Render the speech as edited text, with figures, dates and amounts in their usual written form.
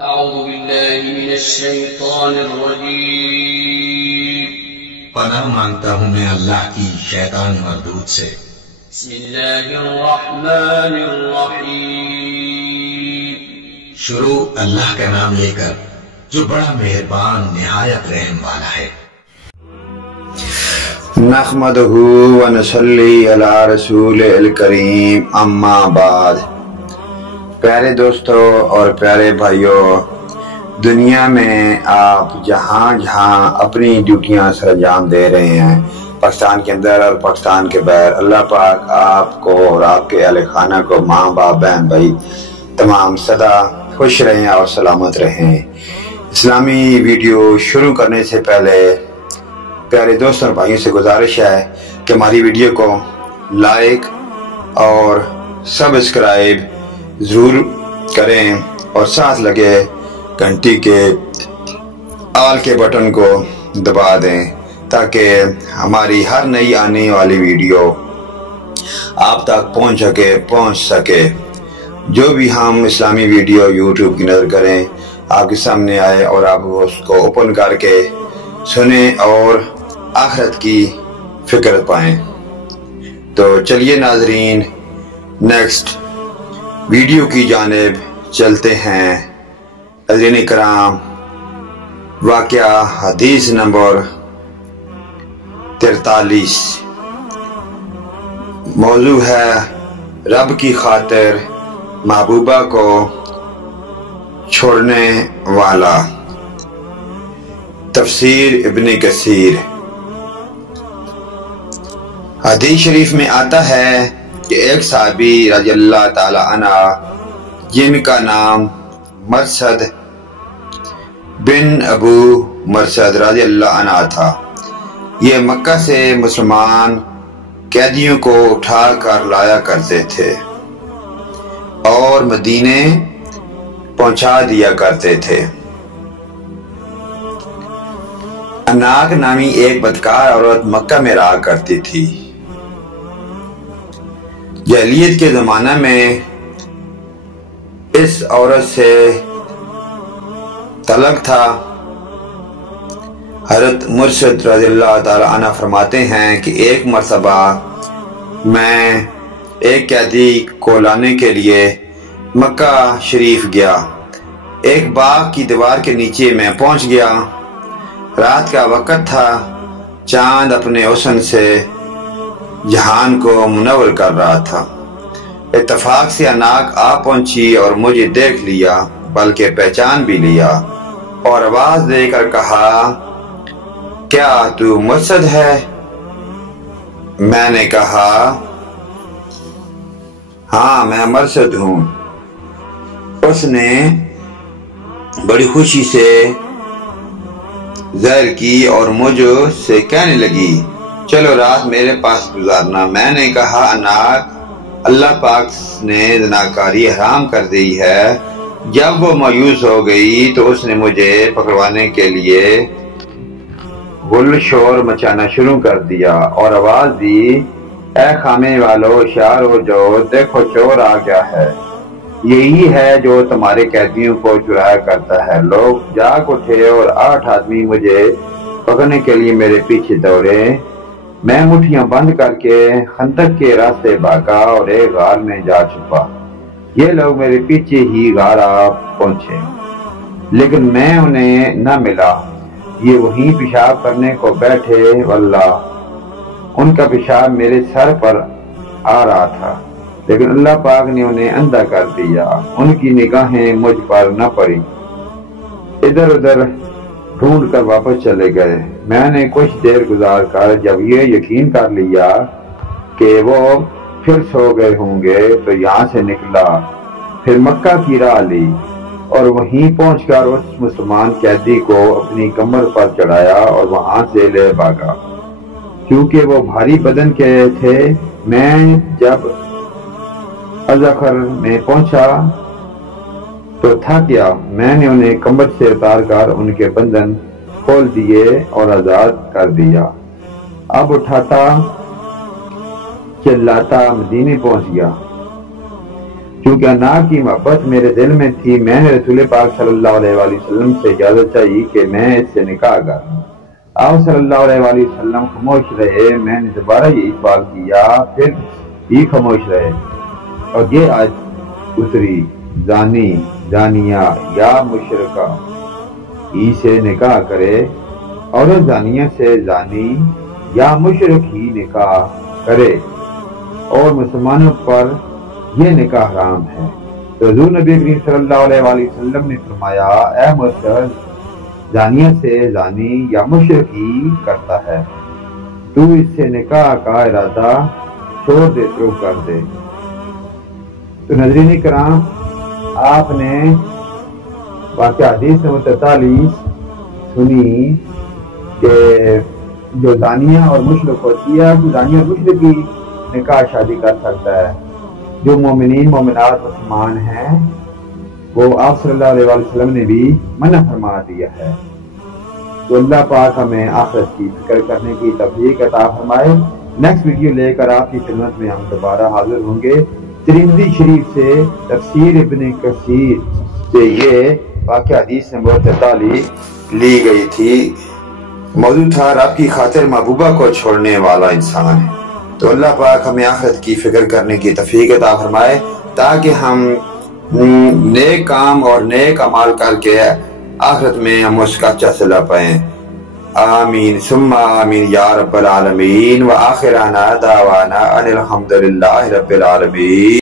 أعوذ بالله من الشيطان الرجيم پناہ مانگتا ہوں میں اللہ کی شیطان مردود سے۔ بسم الله الرحمن الرحيم شروع اللہ کا نام لے کر جو بڑا مہربان نہایت رحم والا ہے۔ نحمدہ ونصلی علی رسول الکریم، اما بعد۔ پیارے دوستو اور پیارے بھائیو، دنیا میں آپ جہاں جہاں اپنی ڈیوٹیاں سر انجام دے رہے ہیں، پاکستان کے اندر اور پاکستان کے باہر، اللہ پاک آپ کو اور آپ کے اہل خانہ کو، ماں باپ بہن بھائی تمام سدا خوش رہیں اور سلامت رہیں۔ اسلامی ویڈیو شروع کرنے سے پہلے پیارے دوستوں اور بھائیوں سے گزارش ہے کہ ہماری ویڈیو کو لائک اور سبسکرائب ضرور کریں اور ساتھ لگے گھنٹی کے آل کے بٹن کو دبا دیں تاکہ ہماری ہر نئی آنے والی ویڈیو آپ تک پہنچ سکے۔ جو بھی ہم اسلامی ویڈیو یوٹیوب کی نظر کریں آپ کے سامنے آئے اور آپ اس کو اوپن کر کے سنیں اور آخرت کی فکر پائیں۔ تو چلیے ناظرین، نیکسٹ ویڈیو کی جانب چلتے ہیں۔ ناظرین کرام، واقعہ حدیث نمبر 43، موضوع ہے رب کی خاطر محبوبہ کو چھوڑنے والا۔ تفسیر ابن کثیر۔ حدیث شریف میں آتا ہے کہ ایک صحابی رضی اللہ تعالی عنہ جن کا نام مرثد بن ابو مرثد رضی اللہ عنہ تھا، یہ مکہ سے مسلمان قیدیوں کو اٹھا کر لایا کرتے تھے اور مدینے پہنچا دیا کرتے تھے۔ اناق نامی ایک بدکار عورت مکہ میں رہا کرتی تھی۔ جاہلیت کے زمانہ میں اس عورت سے تعلق تھا۔ حضرت مرشد رضی اللہ تعالی عنہ فرماتے ہیں کہ ایک مرتبہ میں ایک قیدی کو لانے کے لیے مکہ شریف گیا۔ ایک باغ کی دیوار کے نیچے میں پہنچ گیا۔ رات کا وقت تھا، چاند اپنے حسن سے جہان کو منور کر رہا تھا۔ اتفاق سے اناق آ پہنچی اور مجھے دیکھ لیا، بلکہ پہچان بھی لیا اور آواز دے کر کہا، کیا تو مرشد ہے؟ میں نے کہا، ہاں میں مرشد ہوں۔ اس نے بڑی خوشی سے ظاہر کی اور مجھ سے کہنے لگی، چلو رات میرے پاس گزارنا۔ میں نے کہا، اناق، اللہ پاک نے زناکاری حرام کر دی ہے۔ جب وہ مایوس ہو گئی تو اس نے مجھے پکڑوانے کے لیے غل شور مچانا شروع کر دیا اور آواز دی، اے خامے والو، ہوشیار ہو جاؤ، دیکھو چور آ گیا ہے۔ یہی ہے جو تمہارے قیدیوں کو چرایا کرتا ہے۔ لوگ جاگ اٹھے اور 8 آدمی مجھے پکڑنے کے لیے میرے پیچھے دوڑے۔ میں مٹھیاں بند کر کے خندق کے راستے بھاگا اور ایک غار میں جا چھپا۔ یہ لوگ میرے پیچھے ہی غار آ پہنچے، لیکن میں انہیں نہ ملا۔ یہ وہیں پیشاب کرنے کو بیٹھے، واللہ ان کا پیشاب میرے سر پر آ رہا تھا، لیکن اللہ پاک نے انہیں اندھا کر دیا۔ ان کی نگاہیں مجھ پر نہ پڑی، ادھر ادھر ڈھونڈ کر واپس چلے گئے۔ میں نے کچھ دیر گزار کر جب یہ یقین کر لیا کہ وہ پھر سو گئے ہوں گے تو یہاں سے نکلا، پھر مکہ کی راہ لی اور وہیں پہنچ کر اس مسلمان قیدی کو اپنی کمر پر چڑھایا اور وہاں سے لے بھاگا۔ کیونکہ وہ بھاری بدن کے تھے، میں جب اذخر میں پہنچا تو تھک گیا۔ میں نے انہیں کمر سے اتار کر ان کے بندھن کھول دیے اور آزاد کر دیا۔ اب اٹھاتا چلاتا مدینے پہنچ گیا۔ چونکہ اناق کی محبت میرے دل میں تھی، میں نے رسول پاک صلی اللہ علیہ وآلہ وسلم سے اجازت چاہی کہ میں اس سے نکاح کروں۔ آپ صلی اللہ علیہ وآلہ وسلم خاموش رہے، میں نے دوبارہ یہی سوال کیا، پھر بھی خاموش رہے، اور یہ آیت اتری، زانی، زانیہ یا مشرکہ ہی سے نکاح کرے، عورت زانیہ سے زانی یا مشرک ہی نکاح کرے اور مسلمانوں پر یہ نکاح حرام ہے۔ تو حضور نبی کریم صلی اللہ علیہ وآلہ وسلم نے فرمایا، اے مرشد، زانیہ سے زانی یا مشرک ہی کرتا ہے، تو اس سے نکاح کا ارادہ چھوڑ دے، شروع کر دے۔ تو ناظرین کرام، آپ نے واقعہ حدیث نمبر 43 سنی کہ جو زانیہ اور مشرک ہوتی ہے، کہ زانیہ اور مشرک کی نکاح شادی کر سکتا ہے۔ جو مومنین مومنات مسلمان ہیں وہ آپ صلی اللہ علیہ وسلم نے بھی منع فرما دیا ہے۔ تو اللہ پاک ہمیں آخرت کی فکر کرنے کی توفیق عطا فرمائے۔ نیکسٹ ویڈیو لے کر آپ کی خدمت میں ہم دوبارہ حاضر ہوں گے۔ ترمذی شریف سے تفسیر ابن کثیر سے یہ واقعہ حدیث نمبر 43 لی گئی تھی۔ موضوع تھا رب کی خاطر محبوبہ کو چھوڑنے والا انسان ہے۔ تو اللہ پاک ہمیں آخرت کی فکر کرنے کی توفیق عطا فرمائے تاکہ ہم نیک کام اور نیک عمال کر کے آخرت میں ہم اس کا اچھا صلہ پائیں۔ آمین ثم آمین یا رب العالمین، وآخرنا دعوانا ان الحمدللہ رب العالمین۔